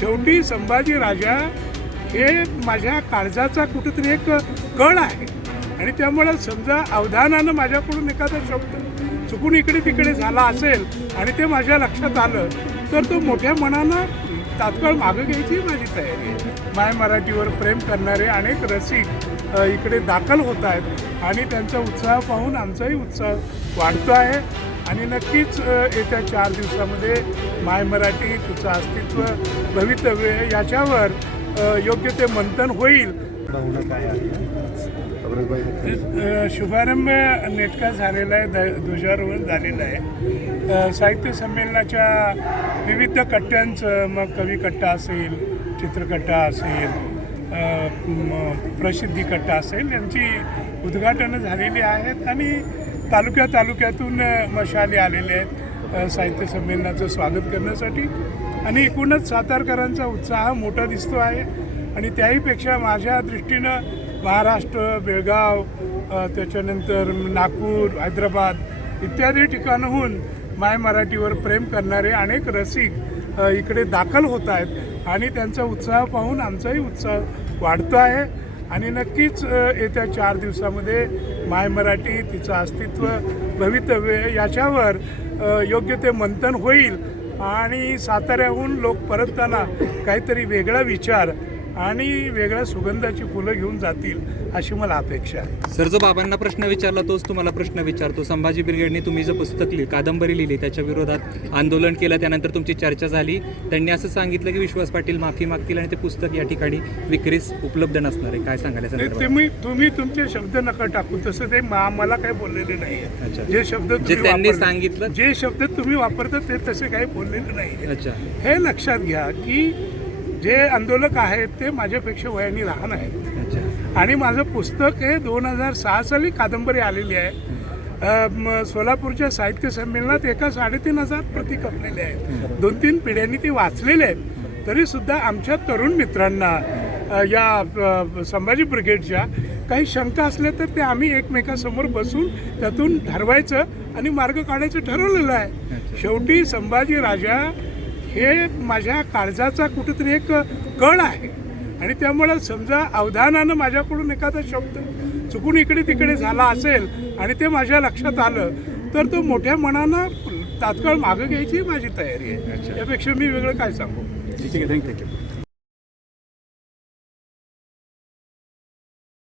शेवटी संभाजी राजा हे माझ्या काळजाचा कुठेतरी एक कण आहे. आणि त्यामुळं समजा अवधानानं माझ्याकडून एखादा शब्द चुकून इकडे तिकडे झाला असेल आणि ते माझ्या लक्षात आलं तर तो मोठ्या मनानं तात्काळ मागं घ्यायची माझी तयारी आहे. माय मराठीवर प्रेम करणारे अनेक रसिक इकडे दाखल होत आहेत आणि त्यांचा उत्साह पाहून आमचाही उत्साह वाढतो आहे. आणि नक्कीच येत्या चार दिवसामध्ये माय मराठी तिचं अस्तित्व भवितव्य याच्यावर योग्य ते मंथन होईल. शुभारंभ नेटका झालेला आहे द ध्वजारोहण झालेलं आहे. साहित्य संमेलनाच्या विविध कट्ट्यांचं मग कवी कट्टा असेल चित्रकट्टा असेल प्रसिद्धी कट्टा असेल यांची उद्घाटनं झालेली आहेत. आणि तालुक्या तालुक्यातून मशाले मशाली आलेले आहेत. साहित्य संमेलनाचं स्वागत करण्यासाठी. आणि एकूणच सातारकरांचा उत्साह मोठा दिसतो आहे. आणि त्याहीपेक्षा माझ्या दृष्टीनं महाराष्ट्र बेळगाव त्याच्यानंतर नागपूर हैदराबाद इत्यादी ठिकाणाहून माय मराठीवर प्रेम करणारे अनेक रसिक इकडे दाखल होत आहेत. आणि त्यांचा उत्साह पाहून आमचाही उत्साह वाढतो आहे. आणि नक्कीच येत्या चार दिवसामध्ये माय मराठी तिचं अस्तित्व भवितव्य याच्यावर योग्य ते मंथन होईल. आणि साताऱ्याहून लोक परतताना काहीतरी वेगळा विचार आणि वेगळ्या सुगंधाची फुलं घेऊन जातील अशी मला अपेक्षा आहे. सर जो बाबांना प्रश्न विचारला तोच तुम्हाला प्रश्न विचारतो. संभाजी ब्रिगेडने तुम्ही जो पुस्तक लिहि कादंबरी लिहिली त्याच्या विरोधात आंदोलन केलं त्यानंतर तुमची चर्चा झाली. त्यांनी असं सांगितलं की विश्वास पाटील माफी मागतील आणि ते पुस्तक या ठिकाणी विक्रीस उपलब्ध नसणार आहे. काय सांगायला तुम्ही तुम्ही तुमचे शब्द नका टाकू. तसं ते मला काही बोललेले नाही. जे शब्द त्यांनी सांगितलं? जे शब्द तुम्ही वापरता ते तसे काही बोललेले नाही अच्छा. हे लक्षात घ्या की जे आंदोलक आहेत ते माझ्यापेक्षा वयाने लहान आहेत. आणि माझं पुस्तक हे दोन हजार सहा साली कादंबरी आलेली आहे. सोलापूरच्या साहित्य संमेलनात एका साडेतीन हजार प्रती खपलेले आहेत. दोन तीन पिढ्यांनी ती वाचलेले आहेत. तरी सुद्धा आमच्या तरुण मित्रांना या संभाजी ब्रिगेडच्या काही शंका असल्या तर ते आम्ही एकमेकासमोर बसून त्यातून ठरवायचं आणि मार्ग काढायचं ठरवलेलं आहे. शेवटी संभाजी राजा हे माझ्या काळजाचा कुठेतरी एक कळ आहे. आणि त्यामुळं समजा अवधानानं माझ्याकडून एखादा शब्द चुकून इकडे तिकडे झाला असेल आणि ते माझ्या लक्षात आलं तर तो मोठ्या मनानं तात्काळ मागं घ्यायची माझी तयारी आहे. यापेक्षा मी वेगळं काय सांगू? ठीक आहे थँक्यू